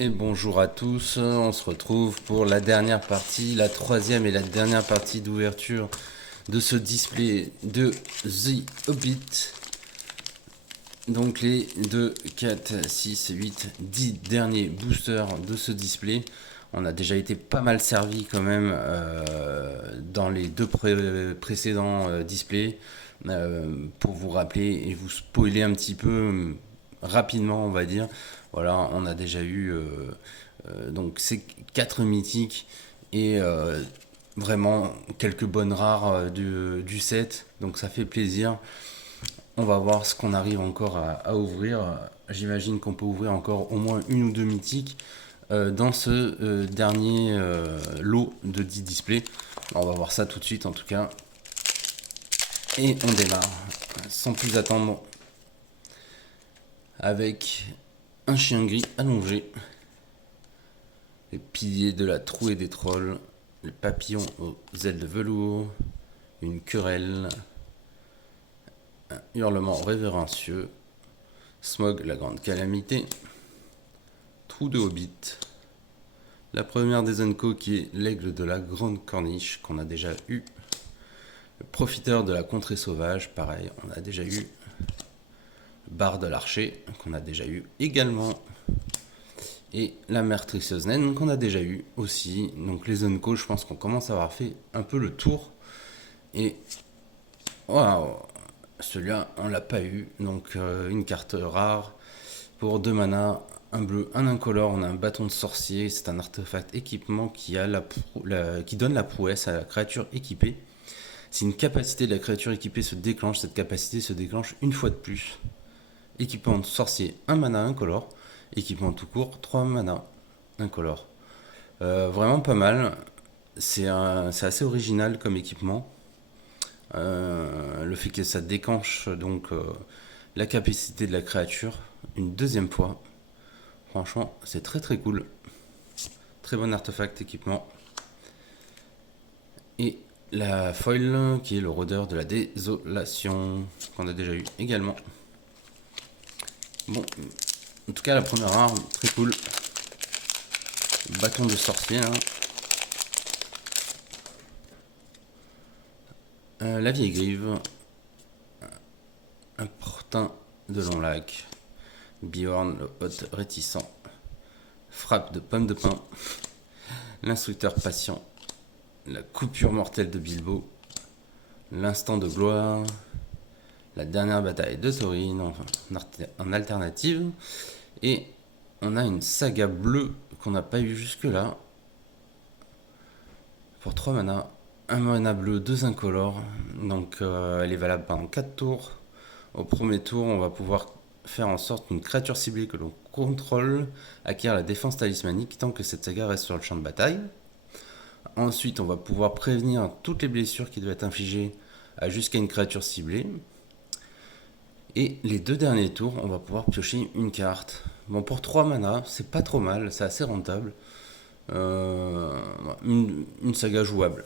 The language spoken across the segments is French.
Et bonjour à tous, on se retrouve pour la dernière partie, la troisième et la dernière partie d'ouverture de ce display de The Hobbit. Donc les 2, 4, 6, 8, 10 derniers boosters de ce display. On a déjà été pas mal servi quand même dans les deux précédents displays. Pour vous rappeler et vous spoiler un petit peu rapidement, on va dire. Voilà, on a déjà eu donc ces 4 mythiques et vraiment quelques bonnes rares du set. Donc ça fait plaisir. On va voir ce qu'on arrive encore à ouvrir. J'imagine qu'on peut ouvrir encore au moins une ou deux mythiques dans ce dernier lot de 10 displays. On va voir ça tout de suite en tout cas. Et on démarre sans plus attendre avec un chien gris allongé, les piliers de la trouée des trolls, les papillons aux ailes de velours, une querelle, un hurlement révérencieux, Smog la grande calamité, trou de hobbit, la première des Unco qui est l'aigle de la grande corniche qu'on a déjà eu, le profiteur de la contrée sauvage, pareil, on a déjà eu, Barre de l'archer qu'on a déjà eu également, et la meurtrisseuse naine qu'on a déjà eu aussi. Donc les Unco, je pense qu'on commence à avoir fait un peu le tour. Et waouh, celui-là on l'a pas eu. Donc une carte rare pour 2 mana, un bleu, un incolore. On a un bâton de sorcier. C'est un artefact équipement qui donne la prouesse à la créature équipée. Si une capacité de la créature équipée se déclenche, cette capacité se déclenche une fois de plus. Équipement de sorcier, 1 mana incolore. Équipement tout court, 3 mana incolore. Vraiment pas mal. C'est assez original comme équipement. Le fait que ça déclenche donc la capacité de la créature une deuxième fois. Franchement, c'est très très cool. Très bon artefact équipement. Et la foil qui est le rôdeur de la désolation qu'on a déjà eu également. Bon, en tout cas la première arme très cool. Bâton de sorcier. Hein. La vieille grive. Un portin de long lac. Bjorn le hôte réticent. Frappe de pomme de pin. L'instructeur patient. La coupure mortelle de Bilbo. L'instant de gloire. La dernière bataille de Thorin en alternative. Et on a une saga bleue qu'on n'a pas eu jusque là. Pour 3 mana. 1 mana bleu, 2 incolores. Donc elle est valable pendant 4 tours. Au premier tour, on va pouvoir faire en sorte qu'une créature ciblée que l'on contrôle acquiert la défense talismanique tant que cette saga reste sur le champ de bataille. Ensuite, on va pouvoir prévenir toutes les blessures qui doivent être infligées à jusqu'à une créature ciblée. Et les 2 derniers tours, on va pouvoir piocher une carte. Bon, pour 3 mana, c'est pas trop mal, c'est assez rentable. Une saga jouable.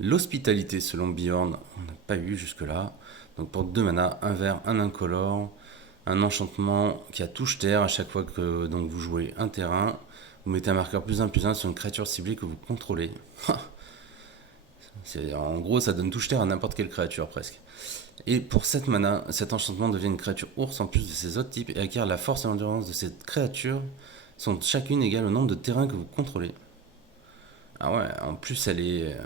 L'hospitalité selon Bjorn, on n'a pas eu jusque-là. Donc pour 2 mana, un vert, un incolore, un enchantement qui a touche terre à chaque fois que donc, vous jouez un terrain. Vous mettez un marqueur +1/+1 sur une créature ciblée que vous contrôlez. En gros, ça donne touche terre à n'importe quelle créature presque. Et pour 7 mana, cet enchantement devient une créature ours en plus de ses autres types et acquiert la force et l'endurance de cette créature sont chacune égales au nombre de terrains que vous contrôlez. Ah ouais, en plus elle est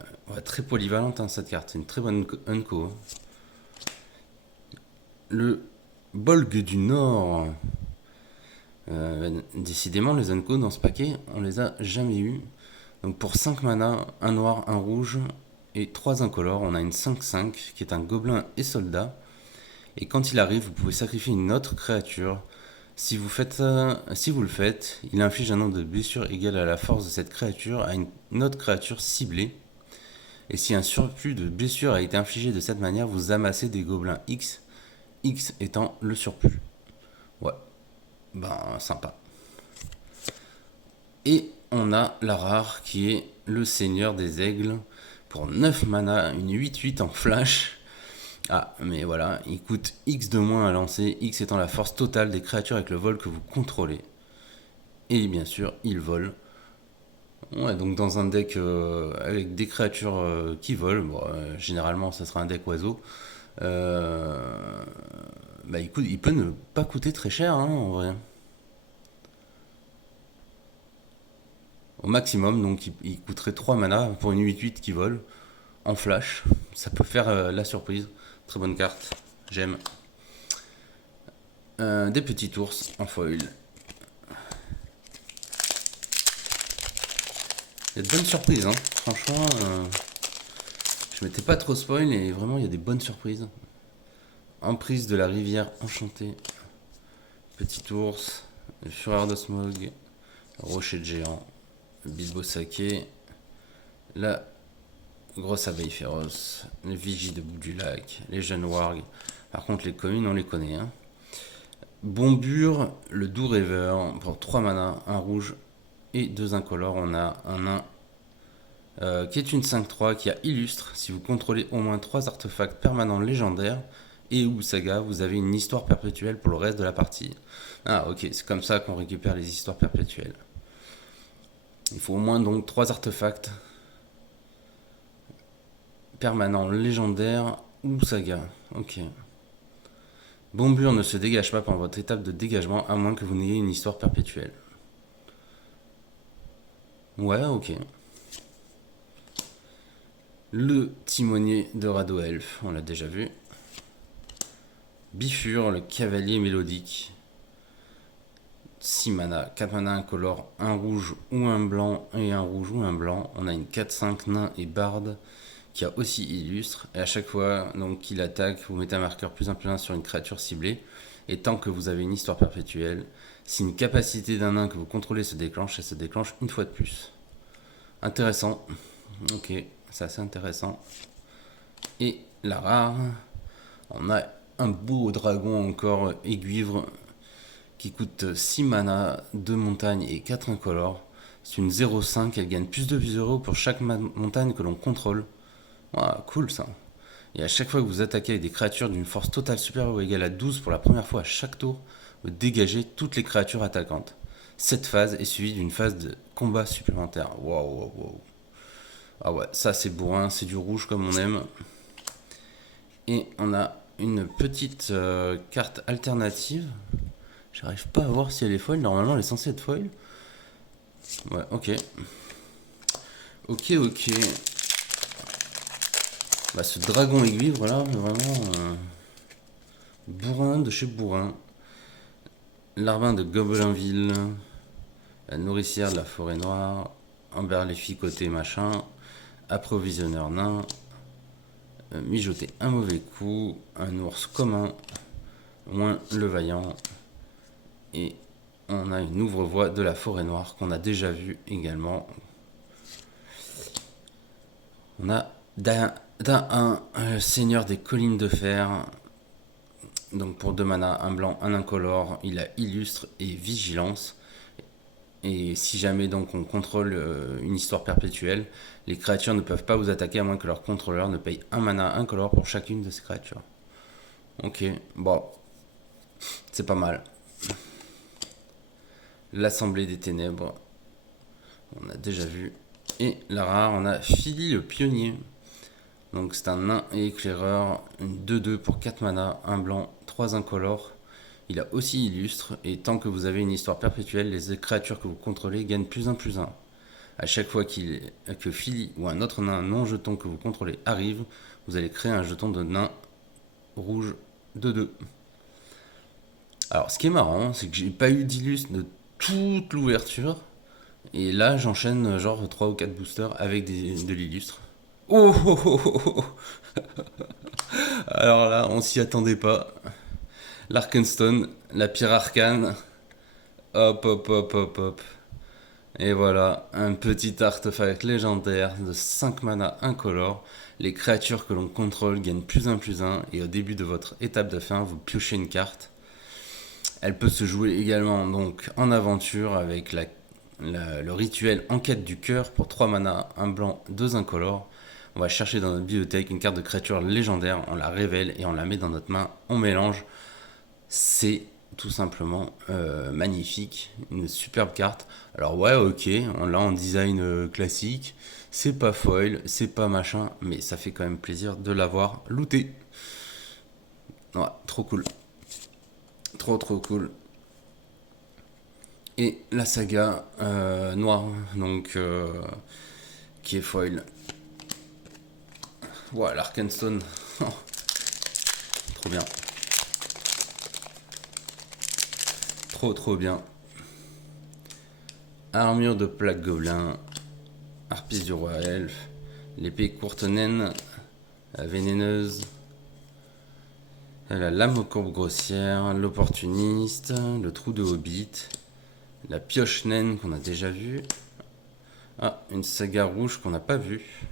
très polyvalente hein, cette carte, c'est une très bonne unco. Le Bolg du Nord. Décidément les unco dans ce paquet, on les a jamais eu. Donc pour 5 mana, un noir, un rouge et 3 incolores, on a une 5/5 qui est un gobelin et soldat. Et quand il arrive, vous pouvez sacrifier une autre créature. Si vous le faites, il inflige un nombre de blessures égal à la force de cette créature à une autre créature ciblée. Et si un surplus de blessures a été infligé de cette manière, vous amassez des gobelins X, X étant le surplus. Ouais, ben sympa. Et on a la rare qui est le Seigneur des Aigles pour 9 mana, une 8/8 en flash. Ah, mais voilà, il coûte X de moins à lancer, X étant la force totale des créatures avec le vol que vous contrôlez. Et bien sûr, il vole. Ouais, donc dans un deck avec des créatures qui volent, bon, généralement ça sera un deck oiseau, euh, bah il peut ne pas coûter très cher hein, en vrai. Au maximum, donc il coûterait 3 mana pour une 8-8 qui vole en flash. Ça peut faire la surprise. Très bonne carte, j'aime. Des petits ours en foil. Il y a de bonnes surprises, hein. Franchement, je m'étais pas trop spoil et vraiment il y a des bonnes surprises. Emprise de la rivière enchantée. Petit ours, le fureur de smog, rocher de géant, Bilbo Saké, la grosse abeille féroce, les vigies de bout du lac, les jeunes wargs. Par contre, les communes, on les connaît. Hein. Bombure, le doux rêveur, pour 3 mana, un rouge et 2 incolores. On a un nain qui est une 5-3 qui a illustre. Si vous contrôlez au moins 3 artefacts permanents légendaires et ou saga, vous avez une histoire perpétuelle pour le reste de la partie. Ah ok, c'est comme ça qu'on récupère les histoires perpétuelles. Il faut au moins donc 3 artefacts permanents légendaires ou saga. Ok. Bombure ne se dégage pas pendant votre étape de dégagement à moins que vous n'ayez une histoire perpétuelle. Ouais, ok. Le timonier de Radoelf, on l'a déjà vu. Bifur, le cavalier mélodique. 6 mana, 4 mana incolore, un rouge ou un blanc et un rouge ou un blanc. On a une 4-5 nain et barde qui a aussi illustre. Et à chaque fois donc qu'il attaque, vous mettez un marqueur +1/+1 sur une créature ciblée. Et tant que vous avez une histoire perpétuelle, si une capacité d'un nain que vous contrôlez se déclenche, elle se déclenche une fois de plus. Intéressant. Ok, c'est assez intéressant. Et la rare, on a un beau dragon encore aiguivre qui coûte 6 mana, 2 montagnes et 4 incolores. C'est une 0,5, elle gagne plus de +0 pour chaque montagne que l'on contrôle. Ah, cool ça. Et à chaque fois que vous attaquez avec des créatures d'une force totale supérieure ou égale à 12 pour la première fois à chaque tour, vous dégagez toutes les créatures attaquantes. Cette phase est suivie d'une phase de combat supplémentaire. Waouh, waouh, waouh. Ah ouais, ça c'est bourrin, c'est du rouge comme on aime. Et on a une petite carte alternative. J'arrive pas à voir si elle est foil. Normalement, elle est censée être foil. Ouais, ok. Ok, ok. Bah, ce dragon aiguille, voilà, vraiment bourrin de chez bourrin. Larbin de Gobelinville. La nourricière de la forêt noire. Amberléfi côté machin. Approvisionneur nain. Mijoter un mauvais coup. Un ours commun. Moins le vaillant. Et on a une ouvre-voie de la forêt noire qu'on a déjà vu également. On a d'un seigneur des collines de fer. Donc pour 2 mana, un blanc, un incolore. Il a illustre et vigilance. Et si jamais donc on contrôle une histoire perpétuelle, les créatures ne peuvent pas vous attaquer à moins que leur contrôleur ne paye 1 mana incolore pour chacune de ces créatures. Ok, bon, c'est pas mal. L'Assemblée des Ténèbres, on a déjà vu. Et la rare, on a Philly le Pionnier. Donc c'est un nain et éclaireur, une 2-2 pour 4 mana, un blanc, 3 incolores. Il a aussi illustre, et tant que vous avez une histoire perpétuelle, les créatures que vous contrôlez gagnent +1/+1. À chaque fois que Philly ou un autre nain non jeton que vous contrôlez arrive, vous allez créer un jeton de nain rouge 2-2. Alors ce qui est marrant, c'est que j'ai pas eu d'illustre de toute l'ouverture, et là j'enchaîne genre 3 ou 4 boosters avec de l'illustre. Oh, oh, oh, oh, oh. Alors là, on s'y attendait pas. L'Arkenstone, la pierre arcane. Hop, hop, hop, hop, hop. Et voilà, un petit artefact légendaire de 5 mana incolore. Les créatures que l'on contrôle gagnent +1/+1. Et au début de votre étape de fin, vous piochez une carte. Elle peut se jouer également donc en aventure avec le rituel Enquête du cœur pour 3 mana, un blanc, 2 incolores. On va chercher dans notre bibliothèque une carte de créature légendaire, on la révèle et on la met dans notre main, on mélange. C'est tout simplement magnifique, une superbe carte. Alors ouais, ok, on l'a en design classique, c'est pas foil, c'est pas machin, mais ça fait quand même plaisir de l'avoir looté. Ouais, trop cool. Trop cool. Et la saga noire, donc qui est foil. Ouais, l'Arkenstone. Trop bien. Trop bien. Armure de plaque gobelin. Harpiste du roi elfe. L'épée courte naine. La vénéneuse. La lame aux courbes grossières. L'opportuniste. Le trou de hobbit. La pioche naine qu'on a déjà vue. Ah, une saga rouge qu'on n'a pas vue.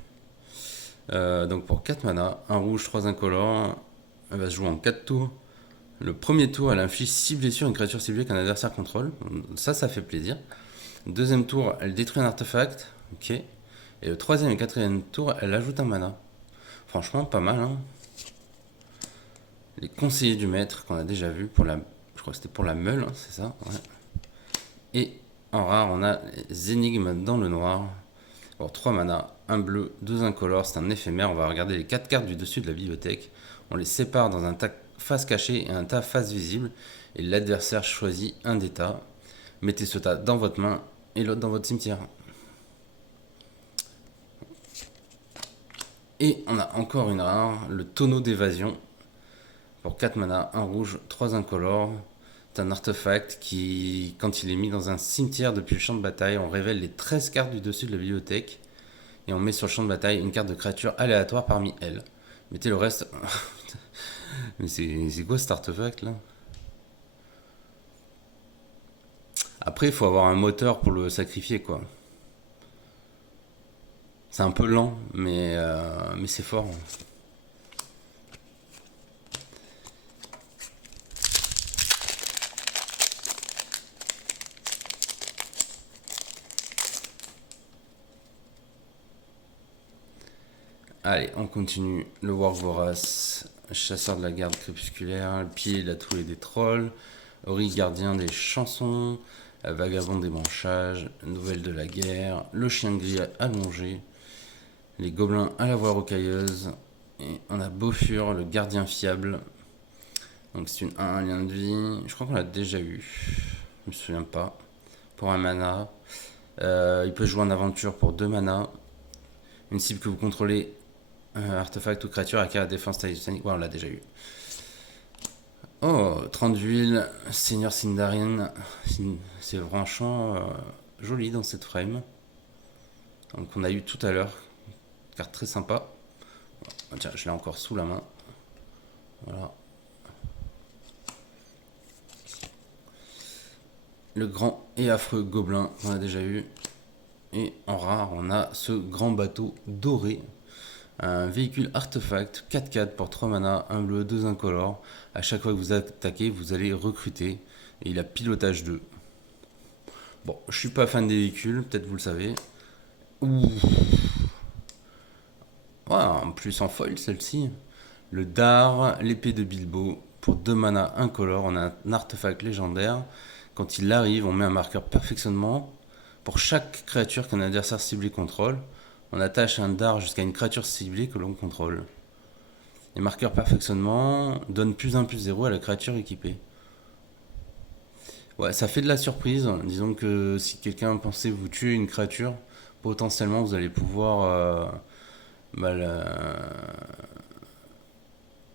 Donc pour 4 mana, un rouge, 3 incolores. Elle va se jouer en 4 tours. Le premier tour, elle inflige 6 blessures à une créature ciblée qu'un adversaire contrôle. Ça fait plaisir. Deuxième tour, elle détruit un artefact. Ok. Et le troisième et quatrième tour, elle ajoute un mana. Franchement, pas mal. Hein. Les conseillers du maître qu'on a déjà vu pour la. Je crois que c'était pour la meule, hein, c'est ça. Ouais. Et en rare, on a les énigmes dans le noir. Pour 3 mana, un bleu, 2 incolores, c'est un éphémère. On va regarder les 4 cartes du dessus de la bibliothèque. On les sépare dans un tas face cachée et un tas face visible. Et l'adversaire choisit un des tas. Mettez ce tas dans votre main et l'autre dans votre cimetière. Et on a encore une rare, le tonneau d'évasion. Pour 4 mana, un rouge, 3 incolores. C'est un artefact qui, quand il est mis dans un cimetière depuis le champ de bataille, on révèle les 13 cartes du dessus de la bibliothèque. Et on met sur le champ de bataille une carte de créature aléatoire parmi elles. Mettez le reste. Mais c'est quoi cet artefact là? Après, il faut avoir un moteur pour le sacrifier quoi. C'est un peu lent, mais c'est fort. Allez, on continue. Le Warg Vorace, chasseur de la garde crépusculaire, le pied de la trouée des trolls, Ori gardien des chansons, la vagabond des manchages, nouvelle de la guerre, le chien gris allongé, les gobelins à la voix rocailleuse, et on a Beaufur, le gardien fiable. Donc c'est une 1 lien de vie. Je crois qu'on l'a déjà eu. Je me souviens pas. Pour un mana. Il peut jouer en aventure pour 2 mana. Une cible que vous contrôlez, artefact ou créature acquiert la défense talismanique. Ouais, on l'a déjà eu. Oh, 30 d'huile, Seigneur Sindarin. C'est franchement joli dans cette frame. Donc on a eu tout à l'heure. Carte très sympa. Tiens, je l'ai encore sous la main. Voilà. Le grand et affreux gobelin, on a déjà eu. Et en rare, on a ce grand bateau doré. Un véhicule artefact 4/4 pour 3 mana, 1 bleu, 2 incolores. À chaque fois que vous attaquez, vous allez recruter. Et il a pilotage 2. Bon, je suis pas fan des véhicules, peut-être vous le savez. Ouh. Ouais, en plus en foil celle-ci. Le dard, l'épée de Bilbo. Pour 2 mana incolores, on a un artefact légendaire. Quand il arrive, on met un marqueur perfectionnement. Pour chaque créature qu'un adversaire ciblé contrôle, on attache un dard jusqu'à une créature ciblée que l'on contrôle. Les marqueurs perfectionnement donnent +1/+0 à la créature équipée. Ouais, ça fait de la surprise. Disons que si quelqu'un pensait vous tuer une créature, potentiellement vous allez pouvoir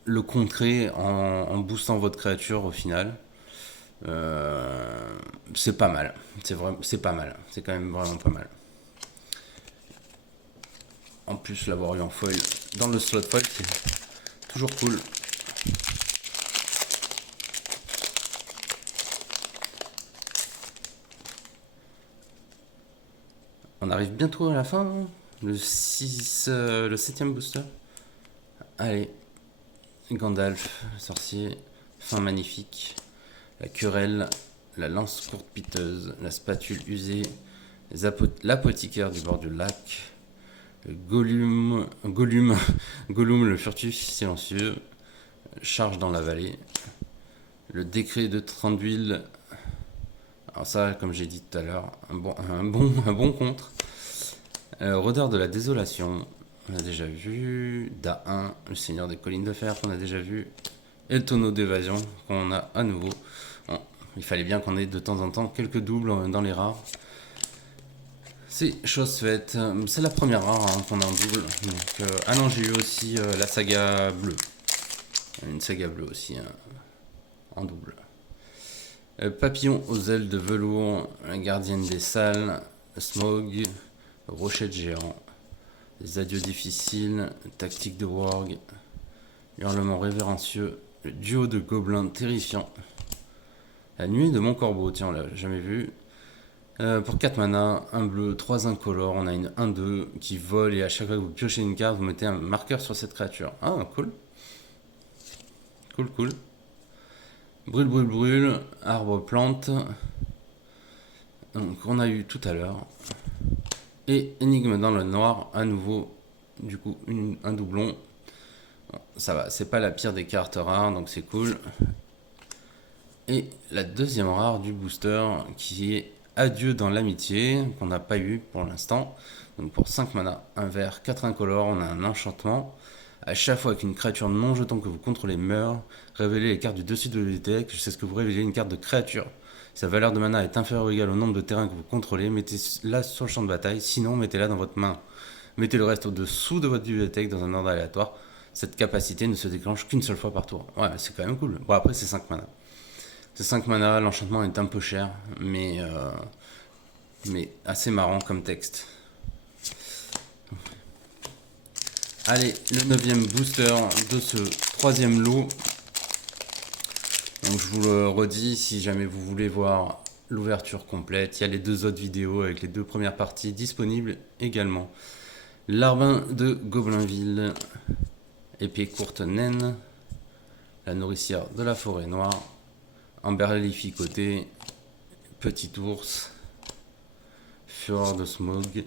le contrer en boostant votre créature au final. C'est pas mal. C'est pas mal. C'est quand même vraiment pas mal. En plus, l'avoir eu en foil dans le slot foil, c'est toujours cool. On arrive bientôt à la fin, hein, le 7ème booster. Allez, Gandalf, sorcier, fin magnifique. La querelle, la lance courte piteuse, la spatule usée, l'apothicaire du bord du lac, Gollum le furtif silencieux, charge dans la vallée. Le décret de 30 d'huile. Alors ça, comme j'ai dit tout à l'heure, un bon contre. Rôdeur de la désolation, on a déjà vu. Da1, le seigneur des collines de fer, qu'on a déjà vu. Et le tonneau d'évasion, qu'on a à nouveau. Bon, il fallait bien qu'on ait de temps en temps quelques doubles dans les rares. C'est chose faite. C'est la première rare qu'on a en double. Donc, ah non, j'ai eu aussi la saga bleue. Une saga bleue aussi en double. Papillon aux ailes de velours, la gardienne des salles, Smog, rocher de géant, les adieux difficiles, tactique de warg, hurlement révérencieux, le duo de gobelins terrifiant, la nuée de mon corbeau, tiens on l'a jamais vu. Pour 4 mana, un bleu, 3 incolores, on a une 1-2 qui vole et à chaque fois que vous piochez une carte, vous mettez un marqueur sur cette créature. Ah, cool. Cool. Brûle, arbre plante. Donc on a eu tout à l'heure. Et énigme dans le noir, à nouveau, du coup, un doublon. Bon, ça va, c'est pas la pire des cartes rares, donc c'est cool. Et la deuxième rare du booster, qui est Adieu dans l'amitié, qu'on n'a pas eu pour l'instant. Donc pour 5 mana, un vert, 4 incolores, on a un enchantement. À chaque fois qu'une créature non jeton que vous contrôlez meurt, révélez les cartes du dessus de votre deck jusqu'à ce que vous révélez une carte de créature. Si sa valeur de mana est inférieure ou égale au nombre de terrains que vous contrôlez, mettez-la sur le champ de bataille, sinon mettez-la dans votre main. Mettez le reste au-dessous de votre bibliothèque dans un ordre aléatoire. Cette capacité ne se déclenche qu'une seule fois par tour. Ouais, c'est quand même cool. Bon, après, c'est 5 mana. C'est 5 mana, l'enchantement est un peu cher, mais assez marrant comme texte. Allez, le 9e booster de ce 3e lot. Donc je vous le redis, si jamais vous voulez voir l'ouverture complète, il y a les 2 autres vidéos avec les 2 premières parties disponibles également. Larbin de Goblinville, épée courte naine, la nourricière de la forêt noire, Amberlificoté, petit ours, fureur de Smog,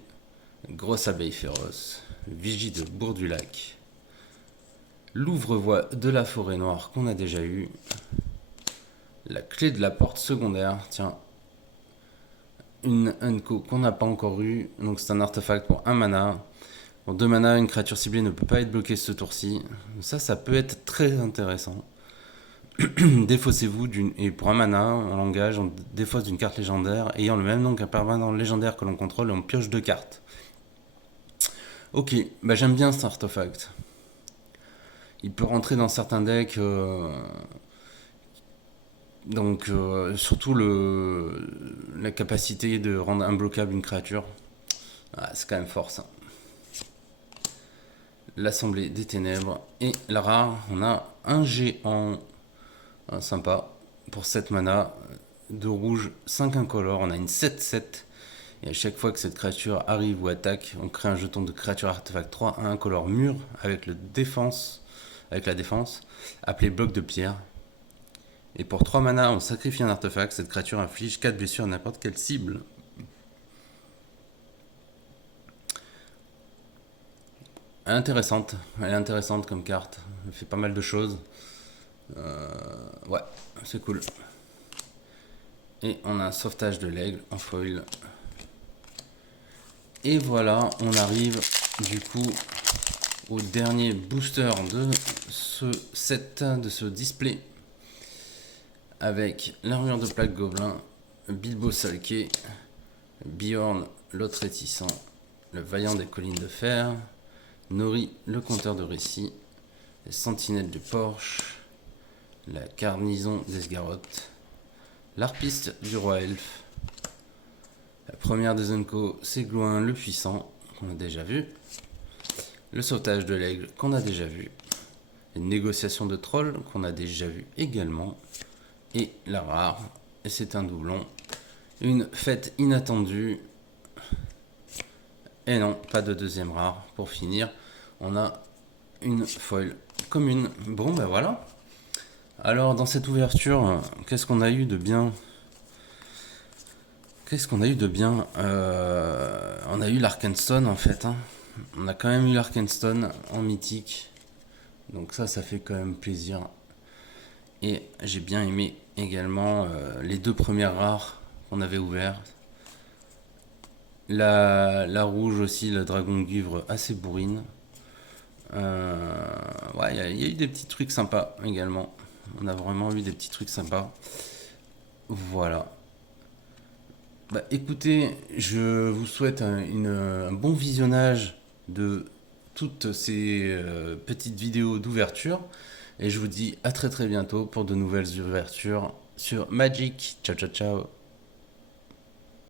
grosse abeille féroce, vigie de Bourg-du-Lac, l'ouvre-voie de la forêt noire qu'on a déjà eu, la clé de la porte secondaire, tiens, une Unco qu'on n'a pas encore eu, donc c'est un artefact pour 1 mana. Pour 2 mana, une créature ciblée ne peut pas être bloquée ce tour-ci. Ça peut être très intéressant. Défaussez-vous et pour 1 mana, en langage, on défausse d'une carte légendaire ayant le même nom qu'un permanent légendaire que l'on contrôle et on pioche 2 cartes. Ok, bah j'aime bien cet artefact. Il peut rentrer dans certains decks, donc surtout la capacité de rendre imbloquable une créature. Ah, c'est quand même fort ça. L'Assemblée des Ténèbres et la rare, on a un géant sympa pour 7 mana, 2 rouges, 5 incolores, on a une 7-7 et à chaque fois que cette créature arrive ou attaque, on crée un jeton de créature artefact 3 à incolore mûr avec la défense, appelé bloc de pierre. Et pour 3 mana, on sacrifie un artefact, cette créature inflige 4 blessures à n'importe quelle cible. Elle est intéressante comme carte, elle fait pas mal de choses. Ouais, c'est cool. Et on a un sauvetage de l'aigle en foil. Et voilà, on arrive du coup au dernier booster de ce set, de ce display. Avec l'armure de plaque gobelin, Bilbo Salqué, Bjorn l'autre réticent, le vaillant des collines de fer, Nori le conteur de récits, les sentinelles du porche, la garnison d'Esgaroth, l'arpiste du roi elfe, la première des Unco, c'est Gloin le puissant, qu'on a déjà vu, le sauvetage de l'aigle, qu'on a déjà vu, les négociations de trolls, qu'on a déjà vu également, et la rare, et c'est un doublon, une fête inattendue, et non, pas de deuxième rare. Pour finir, on a une foil commune. Bon, ben voilà. Alors, dans cette ouverture, qu'est-ce qu'on a eu de bien? On a eu l'Arkenstone, en fait. On a quand même eu l'Arkenstone en mythique. Donc ça fait quand même plaisir. Et j'ai bien aimé également les deux premières rares qu'on avait ouvertes. La rouge aussi, le dragon cuivre assez bourrine. Ouais, il y a eu des petits trucs sympas également. On a vraiment eu des petits trucs sympas. Voilà. Bah, écoutez, je vous souhaite un bon visionnage de toutes ces petites vidéos d'ouverture. Et je vous dis à très très bientôt pour de nouvelles ouvertures sur Magic. Ciao ciao ciao.